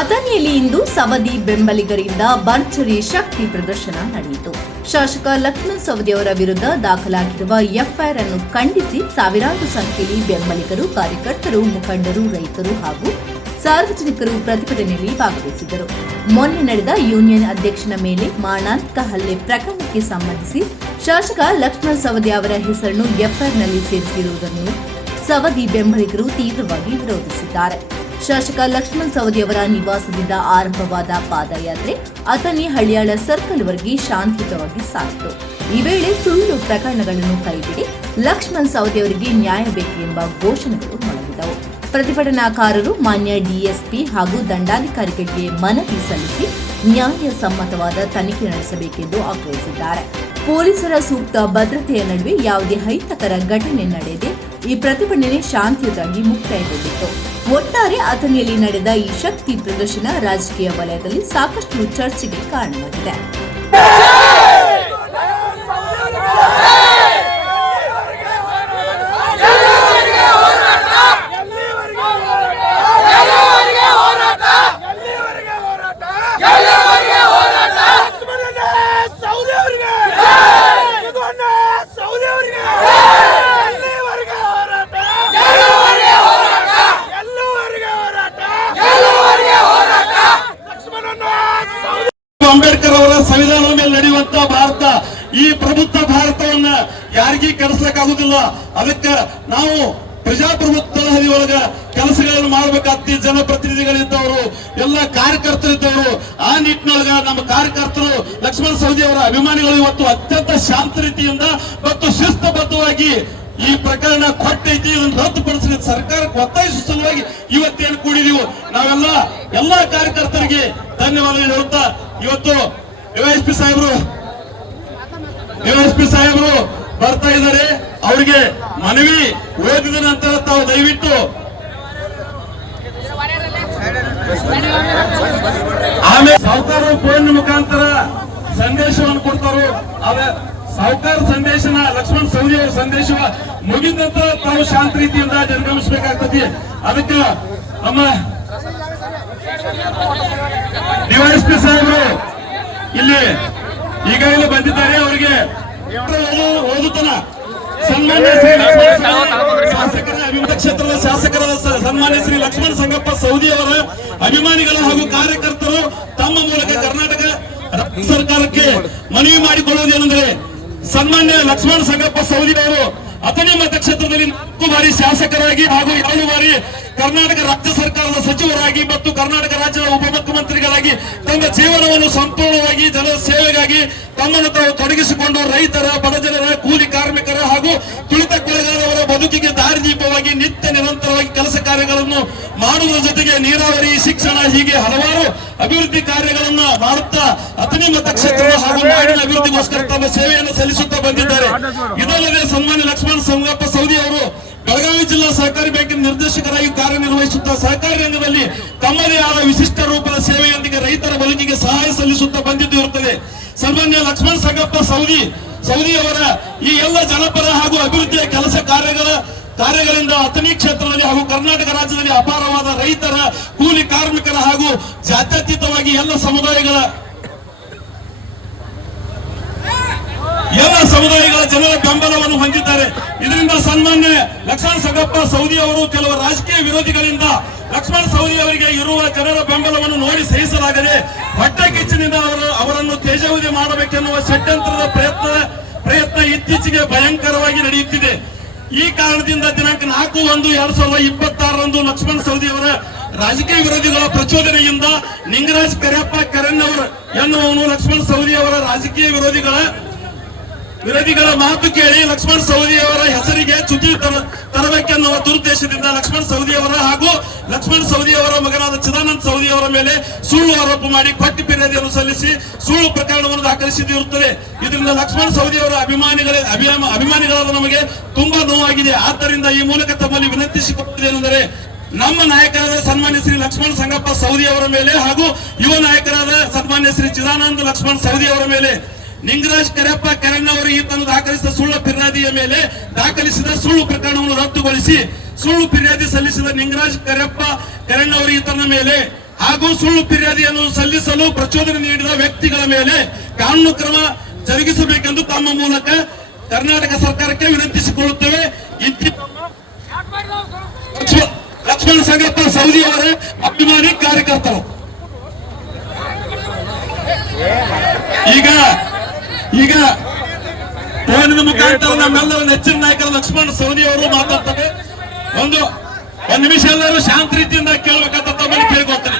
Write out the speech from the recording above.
ಅಥಣಿಯಲ್ಲಿ ಇಂದು ಸವದಿ ಬೆಂಬಲಿಗರಿಂದ ಭರ್ಜರಿ ಶಕ್ತಿ ಪ್ರದರ್ಶನ ನಡೆಯಿತು. ಶಾಸಕ ಲಕ್ಷ್ಮಣ್ ಸವದಿ ಅವರ ವಿರುದ್ಧ ದಾಖಲಾಗಿರುವ ಎಫ್ಐಆರ್ ಅನ್ನು ಖಂಡಿಸಿ ಸಾವಿರಾರು ಸಂಖ್ಯೆಯಲ್ಲಿ ಬೆಂಬಲಿಗರು, ಕಾರ್ಯಕರ್ತರು, ಮುಖಂಡರು, ರೈತರು ಹಾಗೂ ಸಾರ್ವಜನಿಕರು ಪ್ರತಿಭಟನೆಯಲ್ಲಿ ಭಾಗವಹಿಸಿದ್ದರು. ಮೊನ್ನೆ ನಡೆದ ಯೂನಿಯನ್ ಅಧ್ಯಕ್ಷನ ಮೇಲೆ ಮಾರಣಾಂತಿಕ ಹಲ್ಲೆ ಪ್ರಕರಣಕ್ಕೆ ಸಂಬಂಧಿಸಿ ಶಾಸಕ ಲಕ್ಷ್ಮಣ್ ಸವದಿ ಅವರ ಹೆಸರನ್ನು ಎಫ್ಐಆರ್ನಲ್ಲಿ ಸೇರಿಸಿರುವುದನ್ನು ಸವದಿ ಬೆಂಬಲಿಗರು ತೀವ್ರವಾಗಿ ವಿರೋಧಿಸಿದ್ದಾರೆ. ಶಾಸಕ ಲಕ್ಷ್ಮಣ್ ಸವದಿ ಅವರ ನಿವಾಸದಿಂದ ಆರಂಭವಾದ ಪಾದಯಾತ್ರೆ ಅಥಣಿ ಹಳಿಯಾಳ ಸರ್ಕಲ್ವರೆಗೆ ಶಾಂತಿಯುತವಾಗಿ ಸಾಗಿತು. ಈ ವೇಳೆ ಸುಳ್ಳು ಪ್ರಕರಣಗಳನ್ನು ಕೈಬಿಡಿ, ಲಕ್ಷ್ಮಣ್ ಸವದಿ ಅವರಿಗೆ ನ್ಯಾಯ ಬೇಕು ಎಂಬ ಘೋಷಣೆಗಳು ಮೊಳಗಿದವು. ಪ್ರತಿಭಟನಾಕಾರರು ಮಾನ್ಯ ಡಿಎಸ್ಪಿ ಹಾಗೂ ದಂಡಾಧಿಕಾರಿಗಳಿಗೆ ಮನವಿ ಸಲ್ಲಿಸಿ ನ್ಯಾಯಸಮ್ಮತವಾದ ತನಿಖೆ ನಡೆಸಬೇಕೆಂದು ಆಗ್ರಹಿಸಿದ್ದಾರೆ. ಪೊಲೀಸರ ಸೂಕ್ತ ಭದ್ರತೆಯ ನಡುವೆ ಯಾವುದೇ ಅಹಿತಕರ ಘಟನೆ ನಡೆಯದೆ ಈ ಪ್ರತಿಭಟನೆ ಶಾಂತಿಯುತವಾಗಿ ಮುಕ್ತಾಯಗೊಂಡಿತು. ಒಟ್ಟಾರೆ ಅಥಣಿಯಲ್ಲಿ ನಡೆದ ಈ ಶಕ್ತಿ ಪ್ರದರ್ಶನ ರಾಜಕೀಯ ವಲಯದಲ್ಲಿ ಸಾಕಷ್ಟು ಚರ್ಚೆಗೆ ಕಾರಣವಾಗಿದೆ. ಅಂಬೇಡ್ಕರ್ ಅವರ ಸಂವಿಧಾನದ ಮೇಲೆ ನಡೆಯುವಂತ ಭಾರತ, ಈ ಪ್ರಬುದ್ಧ ಭಾರತವನ್ನ ಯಾರಿಗೂ ಕೆಡಿಸ್ಲಿಕ್ಕಾಗುದಿಲ್ಲ. ಅದಕ್ಕೆ ನಾವು ಪ್ರಜಾಪ್ರಭುತ್ವದ ಹರಿಯೊಳಗ ಕೆಲಸಗಳನ್ನು ಮಾಡಬೇಕಾಗ್ತಿ. ಜನಪ್ರತಿನಿಧಿಗಳಿದ್ದವರು, ಎಲ್ಲ ಕಾರ್ಯಕರ್ತರಿದ್ದವರು. ಆ ನಿಟ್ಟಿನೊಳಗ ನಮ್ಮ ಕಾರ್ಯಕರ್ತರು, ಲಕ್ಷ್ಮಣ್ ಸವದಿ ಅವರ ಅಭಿಮಾನಿಗಳು ಇವತ್ತು ಅತ್ಯಂತ ಶಾಂತ ರೀತಿಯಿಂದ ಮತ್ತು ಶಿಸ್ತಬದ್ಧವಾಗಿ ಈ ಪ್ರಕರಣ ಕೊಟ್ಟೈತಿ, ಇದನ್ನು ರದ್ದುಪಡಿಸಲಿ ಸರ್ಕಾರಕ್ಕೆ ಒತ್ತಾಯಿಸುವ ಸಲುವಾಗಿ ಇವತ್ತೇನು ಕೂಡಿದೀವು. ಎಲ್ಲ ಕಾರ್ಯಕರ್ತರಿಗೆ ಧನ್ಯವಾದಗಳು ಹೇಳುತ್ತಾ, ಇವತ್ತು ಡಿವೈಎಸ್ಪಿ ಸಾಹೇಬರು ಬರ್ತಾ ಇದ್ದಾರೆ. ಅವರಿಗೆ ಮನವಿ ಓದಿದ ನಂತರ ತಾವು ದಯವಿಟ್ಟು ಆಮೇಲೆ ಸಾಹುಕಾರರು ಫೋನ್ ಮುಖಾಂತರ ಸಂದೇಶವನ್ನು ಕೊಡ್ತಾರೋ, ಸಾಹುಕಾರ ಸಂದೇಶನ ಲಕ್ಷ್ಮಣ್ ಸವದಿ ಅವರ ಸಂದೇಶ ಮುಗಿದ ನಂತರ ತಾವು ಶಾಂತ ರೀತಿಯಿಂದ ನಿರ್ಗಮಿಸಬೇಕಾಗ್ತದೆ. ಅದಕ್ಕೆ ನಮ್ಮ ಡಿವೈಎಸ್ಪಿ ಸಾಹೇಬರು ಈಗಾಗಲೇ ಬಂದಿದ್ದಾರೆ. ಅವರಿಗೆ ಓದುತ್ತನ ಸನ್ಮಾನ್ಯ ಶ್ರೀ ಶಾಸಕರ ಅಭಿಮತ ಕ್ಷೇತ್ರದ ಶಾಸಕರಾದ ಸನ್ಮಾನ್ಯ ಶ್ರೀ ಲಕ್ಷ್ಮಣ್ ಸಂಗಪ್ಪ ಸವದಿ ಅವರ ಅಭಿಮಾನಿಗಳು ಹಾಗೂ ಕಾರ್ಯಕರ್ತರು ತಮ್ಮ ಮೂಲಕ ಕರ್ನಾಟಕ ಸರ್ಕಾರಕ್ಕೆ ಮನವಿ ಮಾಡಿಕೊಳ್ಳುವುದೇನೆಂದರೆ, ಸನ್ಮಾನ್ಯ ಲಕ್ಷ್ಮಣ್ ಸಂಗಪ್ಪ ಸವದಿ ಅವರು ಅಥಣಿ ಮತಕ್ಷೇತ್ರದಲ್ಲಿ 4 ಬಾರಿ ಶಾಸಕರಾಗಿ ಹಾಗೂ 2 ಬಾರಿ ಕರ್ನಾಟಕ ರಾಜ್ಯ ಸರ್ಕಾರದ ಸಚಿವರಾಗಿ ಮತ್ತು ಕರ್ನಾಟಕ ರಾಜ್ಯದ ಉಪಮುಖ್ಯಮಂತ್ರಿಗಳಾಗಿ ತಮ್ಮ ಜೀವನವನ್ನು ಸಂಪೂರ್ಣವಾಗಿ ಜನರ ಸೇವೆಗಾಗಿ ತಮ್ಮನ್ನು ತಾವು ತೊಡಗಿಸಿಕೊಂಡು ರೈತರ, ಬಡಜನರ, ಕೂಲಿ ಕಾರ್ಮಿಕರ ಹಾಗೂ ತುಳಿತಕ್ಕೊಳಗಾದವರ ಬದುಕಿಗೆ ದಾರಿದೀಪವಾಗಿ ನಿತ್ಯ ನಿರಂತರವಾಗಿ ಕೆಲಸ ಕಾರ್ಯಗಳನ್ನು ಮಾಡುವುದರ ಜೊತೆಗೆ ನೀರಾವರಿ, ಶಿಕ್ಷಣ ಹೀಗೆ ಹಲವಾರು ಅಭಿವೃದ್ಧಿ ಕಾರ್ಯಗಳನ್ನು ಮಾಡುತ್ತಾ ಅಥಣಿ ಮತಕ್ಷೇತ್ರದ ಹಾಗೂ ನಾಡಿನ ಅಭಿವೃದ್ಧಿಗೋಸ್ಕರ ತಮ್ಮ ಸೇವೆಯನ್ನು ಸಲ್ಲಿಸುತ್ತಾ ಬಂದಿದ್ದಾರೆ. ಇದಲ್ಲದೆ ಸನ್ಮಾನ್ಯ ಲಕ್ಷ್ಮಣ್ ಸಂಗಪ್ಪ ಸವದಿ ಅವರು ಬೆಳಗಾವಿ ಜಿಲ್ಲಾ ಸಹಕಾರಿ ಬ್ಯಾಂಕಿನ ನಿರ್ದೇಶಕರಾಗಿ ಕಾರ್ಯನಿರ್ವಹಿಸುತ್ತಾ ಸಹಕಾರಿ ರಂಗದಲ್ಲಿ ತಮ್ಮದೇ ಆದ ವಿಶಿಷ್ಟ ರೂಪದ ಸೇವೆಯೊಂದಿಗೆ ರೈತರ ಬದುಕಿಗೆ ಸಹಾಯ ಸಲ್ಲಿಸುತ್ತಾ ಬಂದಿದ್ದು ಇರುತ್ತದೆ. ಸನ್ಮಾನ್ಯ ಲಕ್ಷ್ಮಣ್ ಸಂಗಪ್ಪ ಸವದಿ ಅವರ ಈ ಎಲ್ಲ ಜನಪರ ಹಾಗೂ ಅಭಿವೃದ್ಧಿಯ ಕೆಲಸ ಕಾರ್ಯಗಳಿಂದ ಅಥಣಿ ಕ್ಷೇತ್ರದಲ್ಲಿ ಹಾಗೂ ಕರ್ನಾಟಕ ರಾಜ್ಯದಲ್ಲಿ ಅಪಾರವಾದ ರೈತರ, ಕೂಲಿ ಕಾರ್ಮಿಕರ ಹಾಗೂ ಜಾತ್ಯತೀತವಾಗಿ ಎಲ್ಲ ಸಮುದಾಯಗಳ ಜನರ ಬೆಂಬಲವನ್ನು ಹೊಂದಿದ್ದಾರೆ. ಇದರಿಂದ ಸನ್ಮಾನ್ಯ ಲಕ್ಷ್ಮಣ್ ಸಂಗಪ್ಪ ಸವದಿ ಅವರು ಕೆಲವು ರಾಜಕೀಯ ವಿರೋಧಿಗಳಿಂದ ಲಕ್ಷ್ಮಣ್ ಸವದಿ ಅವರಿಗೆ ಇರುವ ಜನರ ಬೆಂಬಲವನ್ನು ನೋಡಿ ಸಹಿಸಲಾಗದೆ ಹೊಟ್ಟೆ ಕಿಚ್ಚಿನಿಂದ ಅವರನ್ನು ತೇಜಾವಧಿ ಮಾಡಬೇಕೆನ್ನುವ ಷಡ್ಯಂತ್ರದ ಪ್ರಯತ್ನ ಇತ್ತೀಚೆಗೆ ಭಯಂಕರವಾಗಿ ನಡೆಯುತ್ತಿದೆ. ಈ ಕಾರಣದಿಂದ ದಿನಾಂಕ 4/1/2026ರಂದು ಲಕ್ಷ್ಮಣ್ ಸವದಿ ಅವರ ರಾಜಕೀಯ ವಿರೋಧಿಗಳ ಪ್ರಚೋದನೆಯಿಂದ ನಿಂಗರಾಜ್ ಕರಿಯಪ್ಪ ಕೆರಣ್ಣವರು ಎನ್ನುವನು ಲಕ್ಷ್ಮಣ್ ಸವದಿ ಅವರ ರಾಜಕೀಯ ವಿರೋಧಿಗಳ ಮಾತು ಕೇಳಿ ಲಕ್ಷ್ಮಣ್ ಸವದಿ ಅವರ ಹೆಸರಿಗೆ ಚ್ಯುತಿ ತರಬೇಕೆನ್ನುವ ದುರುದ್ದೇಶದಿಂದ ಲಕ್ಷ್ಮಣ್ ಸವದಿ ಅವರ ಹಾಗೂ ಲಕ್ಷ್ಮಣ್ ಸವದಿ ಅವರ ಮಗನಾದ ಚಿದಾನಂದ್ ಸವದಿ ಅವರ ಮೇಲೆ ಸುಳ್ಳು ಆರೋಪ ಮಾಡಿ ಕೊಟ್ಟಿ ಫಿರ್ಯಾದಿಯನ್ನು ಸಲ್ಲಿಸಿ ಸುಳ್ಳು ಪ್ರಕರಣವನ್ನು ದಾಖಲಿಸಿದಿರುತ್ತದೆ. ಇದರಿಂದ ಲಕ್ಷ್ಮಣ್ ಸವದಿ ಅವರ ಅಭಿಮಾನಿಗಳಾದ ನಮಗೆ ತುಂಬಾ ನೋವಾಗಿದೆ. ಆದ್ದರಿಂದ ಈ ಮೂಲಕ ತಮ್ಮಲ್ಲಿ ವಿನಂತಿಸಿಕೊಳ್ಳುವುದೇನೆಂದರೆ, ನಮ್ಮ ನಾಯಕರಾದ ಸನ್ಮಾನ್ಯ ಶ್ರೀ ಲಕ್ಷ್ಮಣ್ ಸಂಗಪ್ಪ ಸವದಿ ಅವರ ಮೇಲೆ ಹಾಗೂ ಯುವ ನಾಯಕರಾದ ಸನ್ಮಾನ್ಯ ಶ್ರೀ ಚಿದಾನಂದ್ ಲಕ್ಷ್ಮಣ್ ಸವದಿ ಅವರ ಮೇಲೆ ನಿಂಗರಾಜ್ ಕರಿಯಪ್ಪ ಕೆರಣ್ಣವರು ಈತನು ದಾಖಲಿಸಿದ ಸುಳ್ಳು ಫಿರ್ಯಾದಿಯ ಮೇಲೆ ದಾಖಲಿಸಿದ ಸುಳ್ಳು ಪ್ರಕರಣವನ್ನು ರದ್ದುಗೊಳಿಸಿ ಸುಳ್ಳು ಫಿರ್ಯಾದಿ ಸಲ್ಲಿಸಿದ ನಿಂಗರಾಜ್ ಕರಿಯಪ್ಪ ಕೆರಣ್ಣವರು ಈತನ ಮೇಲೆ ಹಾಗೂ ಸುಳ್ಳು ಫಿರ್ಯಾದಿಯನ್ನು ಸಲ್ಲಿಸಲು ಪ್ರಚೋದನೆ ನೀಡಿದ ವ್ಯಕ್ತಿಗಳ ಮೇಲೆ ಕಾನೂನು ಕ್ರಮ ಜರುಗಿಸಬೇಕೆಂದು ತಮ್ಮ ಮೂಲಕ ಕರ್ನಾಟಕ ಸರ್ಕಾರಕ್ಕೆ ವಿನಂತಿಸಿಕೊಳ್ಳುತ್ತೇವೆ. ಲಕ್ಷ್ಮಣ ಸಂಗಪ್ಪ ಸೌದಿ ಅವರ ಅಭಿಮಾನಿ ಕಾರ್ಯಕರ್ತರು. ಈಗ ಫೋನಿನ ಮುಖಾಂತರ ನಮ್ಮೆಲ್ಲರ ನೆಚ್ಚಿನ ನಾಯಕರ ಲಕ್ಷ್ಮಣ ಸವದಿ ಅವರು ಮಾತಾಡ್ತಾರೆ. ಒಂದು ನಿಮಿಷ ಎಲ್ಲರೂ ಶಾಂತ ರೀತಿಯಿಂದ ಕೇಳಬೇಕಂತ ತಮ್ಮಲ್ಲಿ ಕೇಳ್ಕೊಳ್ತಾರೆ.